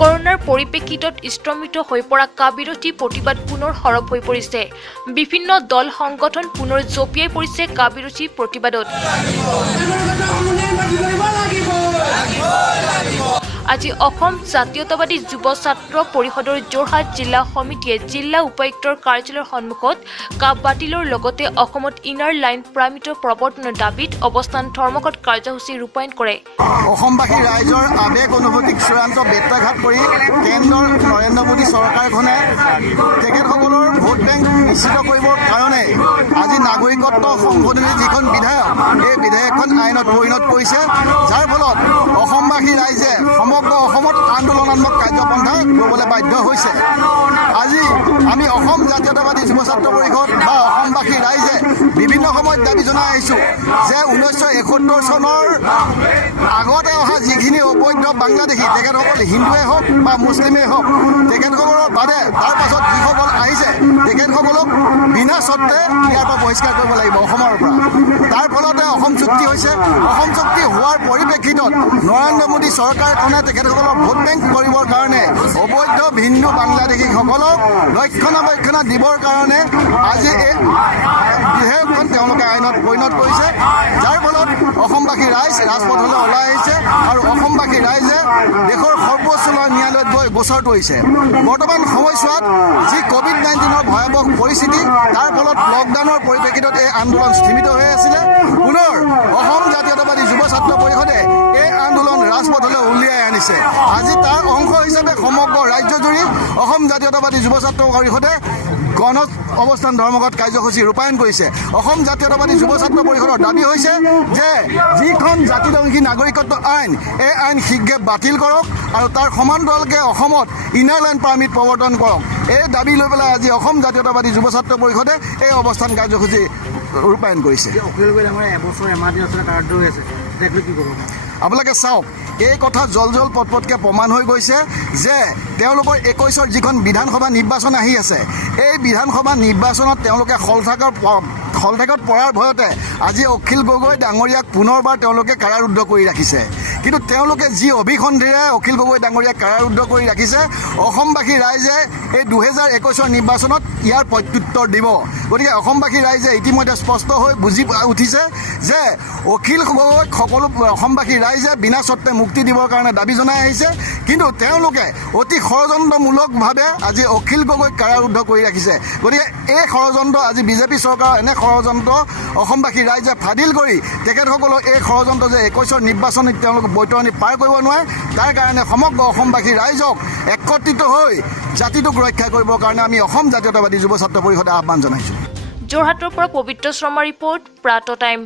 কৰোনাৰ পৰিপ্ৰেক্ষিতত স্থগিত হৈ পৰা কাবিৰতী প্ৰতিবাদ পুনৰ সৰব হৈ পৰিছে। বিভিন্ন দল সংগঠন পুনৰ জঁপিয়াই পৰিছে কাবিৰতী প্ৰতিবাদত। আজি অসম জাতীয়তাবাদী যুৱ ছাত্ৰ পৰিষদৰ যোৰহাট জিলা সমিতিয়ে জিলা উপায়ুক্তৰ কাৰ্যালয়ৰ সন্মুখত কাপ বাতিলৰ লগতে অসমত ইনাৰ লাইন প্ৰামিত প্ৰৱৰ্তনৰ দাবীত অৱস্থান ধৰ্মঘট কাৰ্যসূচী ৰূপায়ণ কৰে। অসমবাসী ৰাইজৰ আৱেগ অনুভূতিক চূড়ান্ত বেত্যাঘাত কৰি কেন্দ্ৰৰ নৰেন্দ্ৰ মোদী চৰকাৰখনে তেখেতসকলৰ ভোট বেংক নিশ্চিত কৰিবৰ কাৰণে আজি নাগৰিকত্ব সংশোধনী যিখন বিধেয়ক এই বিধেয়কখন আইনত পৰিণত কৰিছে, যাৰ ফলত অসমবাসী ৰাইজে সমগ্ৰ অসমত আন্দোলনাত্মক কাৰ্যপন্থা ল'বলৈ বাধ্য হৈছে। আজি আমি অসম জাতীয়তাবাদী যুৱ ছাত্ৰ পৰিষদ বা অসমবাসী ৰাইজে বিভিন্ন সময়ত দাবী জনাই আহিছোঁ যে 1971 চনৰ আগতে অহা যিখিনি অবৈধ বাংলাদেশী তেখেতসকল হিন্দুৱে হওক বা মুছলিমেই হওক তেখেতসকলৰ বাদে তাৰ পাছত যিসকল আহিছে তেখেতসকলক বিনা চৰ্তে ইয়াৰ পৰা বহিষ্কাৰ কৰিব লাগিব অসমৰ পৰা। তাৰ ফলতে অসম চুক্তি হৈছে। অসম চুক্তি হোৱাৰ পৰিপ্ৰেক্ষিতত নৰেন্দ্ৰ মোদী চৰকাৰখনে তেখেতসকলক ভোট বেংক কৰিবৰ কাৰণে অবৈধ হিন্দু বাংলাদেশীসকলক ৰক্ষণাবেক্ষণা দিবৰ কাৰণে আজি এই বিধেয়কখন তেওঁলোকে আইনত পৰিণত কৰিছে, যাৰ ফলত অসমবাসী ৰাইজ ৰাজপথলৈ ওলাই আহিছে আৰু অসমবাসী ৰাইজে দেশৰ সৰ্বোচ্চ ন্যায়ালয়ত গৈ গোচৰ তৰিছে। বৰ্তমান সময়ছোৱাত যি COVID-19ৰ ভয়াৱহ পৰিস্থিতি, তাৰ ফলত লকডাউনৰ পৰিপ্ৰেক্ষিতত এই আন্দোলন স্থিমিত হৈ আছিলে। পুনৰ অসম জাতীয়তাবাদী যুৱ ছাত্ৰ পৰিষদে এই আন্দোলন ৰাজপথলৈ উলিয়াই আনিছে। আজি তাৰ অংশ হিচাপে সমগ্ৰ ৰাজ্যজুৰি অসম জাতীয়তাবাদী যুৱ ছাত্ৰ পৰিষদে গণ অৱস্থান ধৰ্মঘট কাৰ্যসূচী ৰূপায়ণ কৰিছে। অসম জাতীয়তাবাদী যুৱ ছাত্ৰ পৰিষদৰ দাবী হৈছে যে যিখন জাতিজননী নাগৰিকত্ব আইন এই আইন শীঘ্ৰে বাতিল কৰক আৰু তাৰ সমান্তৰালকৈ অসমত ইনাৰ লাইন পাৰ্মিট প্ৰৱৰ্তন কৰক। এই দাবী লৈ পেলাই আজি অসম জাতীয়তাবাদী যুৱ ছাত্ৰ পৰিষদে এই অৱস্থান কাৰ্যসূচী ৰূপায়ণ কৰিছে। আপোনালোকে চাওক, এই কথা জল পটপটকৈ প্ৰমাণ হৈ গৈছে যে তেওঁলোকৰ 21ৰ যিখন বিধানসভা নিৰ্বাচন আহি আছে, এই বিধানসভা নিৰ্বাচনত তেওঁলোকে খলঠেকত পৰাৰ ভয়তে আজি অখিল গগৈ ডাঙৰীয়াক পুনৰবাৰ তেওঁলোকে কাৰাৰুদ্ধ কৰি ৰাখিছে। কিন্তু তেওঁলোকে যি অভিসন্ধিৰে অখিল গগৈ ডাঙৰীয়াক কাৰাৰুদ্ধ কৰি ৰাখিছে, অসমবাসী ৰাইজে এই 2021ৰ নিৰ্বাচনত ইয়াৰ প্ৰত্যুত্তৰ দিব। গতিকে অসমবাসী ৰাইজে ইতিমধ্যে স্পষ্ট হৈ বুজি উঠিছে যে অখিল গগৈক সকলো অসমবাসী ৰাইজে বিনা চৰ্তে মুক্তি দিবৰ কাৰণে দাবী জনাই আহিছে, কিন্তু তেওঁলোকে অতি ষড়যন্ত্ৰমূলকভাৱে আজি অখিল গগৈক কাৰাৰুদ্ধ কৰি ৰাখিছে। গতিকে এই ষড়যন্ত্ৰ আজি বিজেপি চৰকাৰৰ এনে ষড়যন্ত্ৰ অসমবাসী ৰাইজে ফাদিল কৰি তেখেতসকলৰ এই ষড়যন্ত্ৰ যে 21ৰ নিৰ্বাচনীত তেওঁলোক বৈতৰণি পাৰ কৰিব নোৱাৰে, তাৰ কাৰণে সমগ্ৰ অসমবাসী ৰাইজক একত্ৰিত হৈ জাতিটোক ৰক্ষা কৰিবৰ কাৰণে আমি অসম জাতীয়তাবাদী যুৱ ছাত্ৰ পৰিষদে আহ্বান জনাইছোঁ। যোৰহাটৰ পৰা পবিত্ৰ শৰ্মা ৰিপৰ্ট, প্ৰাত টাইম।